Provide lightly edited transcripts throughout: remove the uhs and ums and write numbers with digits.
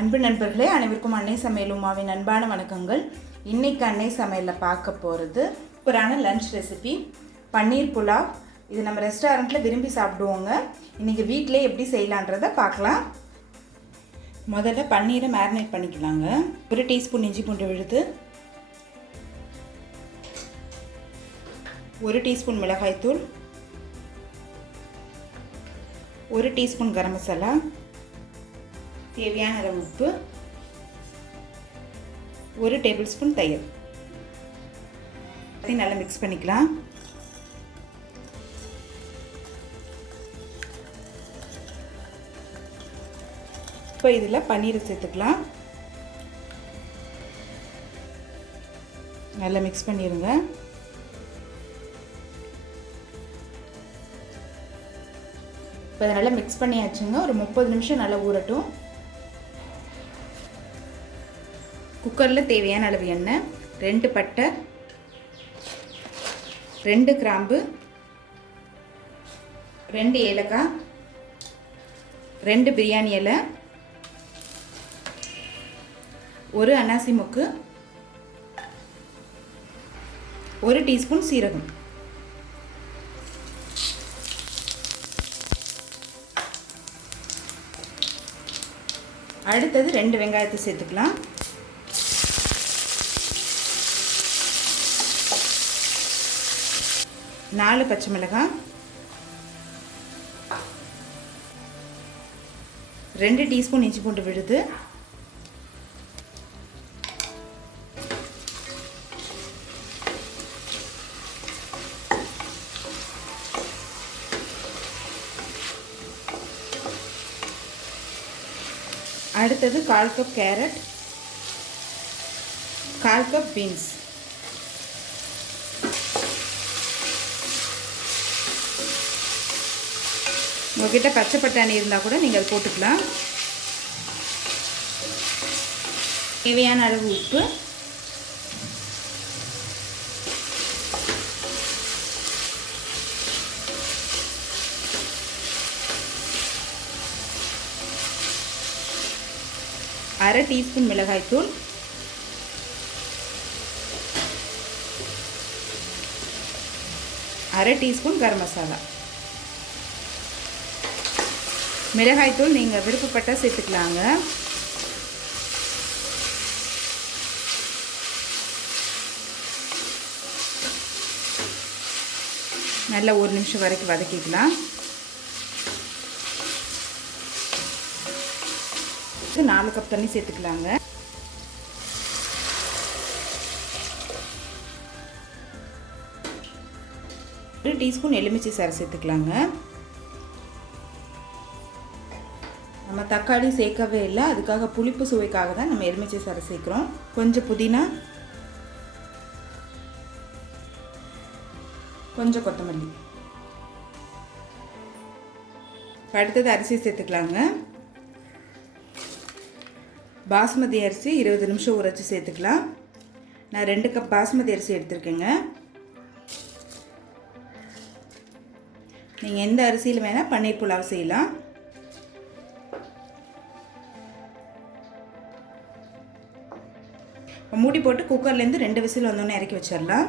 அன்பு நண்பர்களே, அனைவருக்கும் அன்னை சமையல் உமாவின் அன்பான வணக்கங்கள். இன்றைக்கி அன்னை சமையலில் பார்க்க போகிறது சூப்பரான லன்ச் ரெசிபி பன்னீர் புலாவ். இது நம்ம ரெஸ்டாரண்ட்டில் விரும்பி சாப்பிடுவோங்க. இன்றைக்கி வீட்டிலே எப்படி செய்யலான்றதை பார்க்கலாம். முதல்ல பன்னீரை மேரினேட் பண்ணிக்கலாங்க. 1 டீஸ்பூன் இஞ்சி பூண்டு விழுது, 1 டீஸ்பூன் மிளகாய்த்தூள், 1 டீஸ்பூன் கரம் மசாலா, தேவையான அளவு உப்பு, 1 டேபிள் ஸ்பூன் தயிர். அதையும் நல்லா மிக்ஸ் பண்ணிக்கலாம். இப்போ இதில் பன்னீரை சேர்த்துக்கலாம். நல்லா மிக்ஸ் பண்ணிடுங்க. இப்போ இதை நல்லா மிக்ஸ் பண்ணியாச்சுங்க. ஒரு 30 நிமிஷம் நல்லா ஊறட்டும். குக்கரில் தேவையான அளவு எண்ணெய், 2 பட்டை, 2 கிராம்பு, 2 ஏலக்காய், 2 பிரியாணி இலை, 1 அன்னாசி மொக்கு, 1 டீஸ்பூன் சீரகம். அடுத்தது 2 வெங்காயத்தை சேர்த்துக்கலாம். 4 பச்சை மிளகாய், 2 டீஸ்பூன் இஞ்சி பூண்டு விழுது, அடுத்தது 1/4 கப் கேரட், 1/4 கப் பீன்ஸ், உங்ககிட்ட பச்சை பட்டாணி இருந்தால் கூட நீங்கள் போட்டுக்கலாம். தேவையான அளவு உப்பு, அரை டீஸ்பூன் மிளகாய்த்தூள், அரை டீஸ்பூன் கரம் மசாலா. மிளகாய்த்தூள் நீங்கள் விருப்பப்பட்டால் சேர்த்துக்கலாங்க. நல்லா 1 நிமிஷம் வரைக்கும் வதக்கிக்கலாம். 4 கப் தண்ணி சேர்த்துக்கலாங்க. ஒரு டீஸ்பூன் எலுமிச்சை சாறு சேர்த்துக்கலாங்க. நம்ம தக்காளி சேர்க்கவே இல்லை, அதுக்காக புளிப்பு சுவைக்காக தான் நம்ம எலுமிச்சை சாறு சேர்க்குறோம். கொஞ்சம் புதினா, கொஞ்சம் கொத்தமல்லி. அடுத்தது அரிசி சேர்த்துக்கலாங்க. பாஸ்மதி அரிசி 20 நிமிஷம் ஊற வச்சு சேர்த்துக்கலாம். நான் 2 கப் பாஸ்மதி அரிசி எடுத்திருக்கேங்க. நீங்கள் எந்த அரிசியில் வேணால் பன்னீர் புலாவ் செய்யலாம். மூடி போட்டு குக்கர்லேருந்து 2 விசில் வந்தோன்னே இறக்கி வச்சிடலாம்.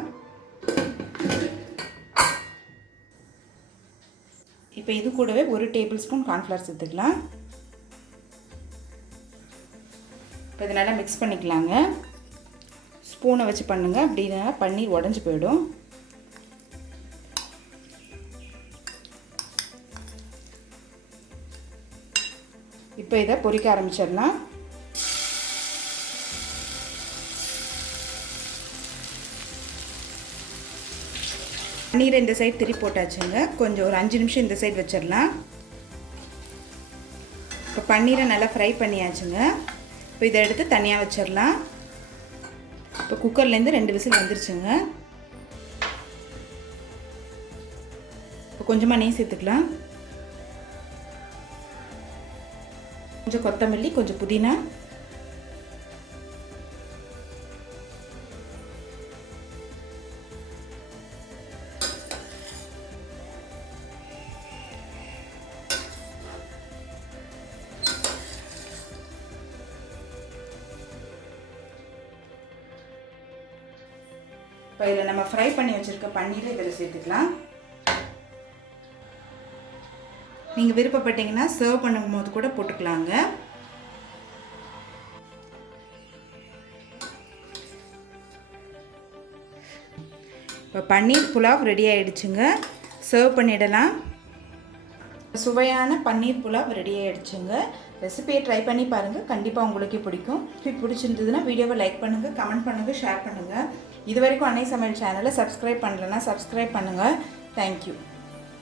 இப்போ இது கூடவே 1 டேபிள் ஸ்பூன் கார்ன்ஃப்ளவர் சேர்த்துக்கலாம். இப்போ இதை நல்லா மிக்ஸ் பண்ணிக்கலாங்க. ஸ்பூனை வச்சு பண்ணுங்கள், அப்படின்னா பன்னீர் உடஞ்சி போயிடும். இப்போ இதை பொரிக்க ஆரம்பிச்சிடலாம். பன்னீரை இந்த சைடு திருப்பி போட்டாச்சுங்க. கொஞ்சம் ஒரு 5 நிமிஷம் இந்த சைடு வச்சிடலாம். இப்போ பன்னீரை நல்லா ஃப்ரை பண்ணியாச்சுங்க. இப்போ இதை எடுத்து தனியாக வச்சிடலாம். இப்போ குக்கர்லேருந்து 2 விசில் வந்துருச்சுங்க. இப்போ கொஞ்சமாக நெய் சேர்த்துக்கலாம். கொஞ்சம் கொத்தமல்லி, கொஞ்சம் புதினா, இப்போ இதில் நம்ம ஃப்ரை பண்ணி வச்சுருக்க பன்னீரை இதில் சேர்த்துக்கலாம். நீங்கள் விருப்பப்பட்டீங்கன்னா சர்வ் பண்ணும்போது கூட போட்டுக்கலாங்க. இப்போ பன்னீர் புலாவ் ரெடி ஆகிடுச்சுங்க. சர்வ் பண்ணிடலாம். சுவையான பன்னீர் புலாவ் ரெடி ஆகிடுச்சுங்க. ரெசிபியை ட்ரை பண்ணி பாருங்கள், கண்டிப்பாக உங்களுக்கே பிடிக்கும். பிடிச்சிருந்ததுன்னா வீடியோவை லைக் பண்ணுங்கள், கமெண்ட் பண்ணுங்கள், ஷேர் பண்ணுங்கள். இது வரைக்கும் அன்னை சமையல் சேனலை சப்ஸ்கிரைப் பண்ணலைன்னா சப்ஸ்கிரைப் பண்ணுங்கள். தேங்க்யூ.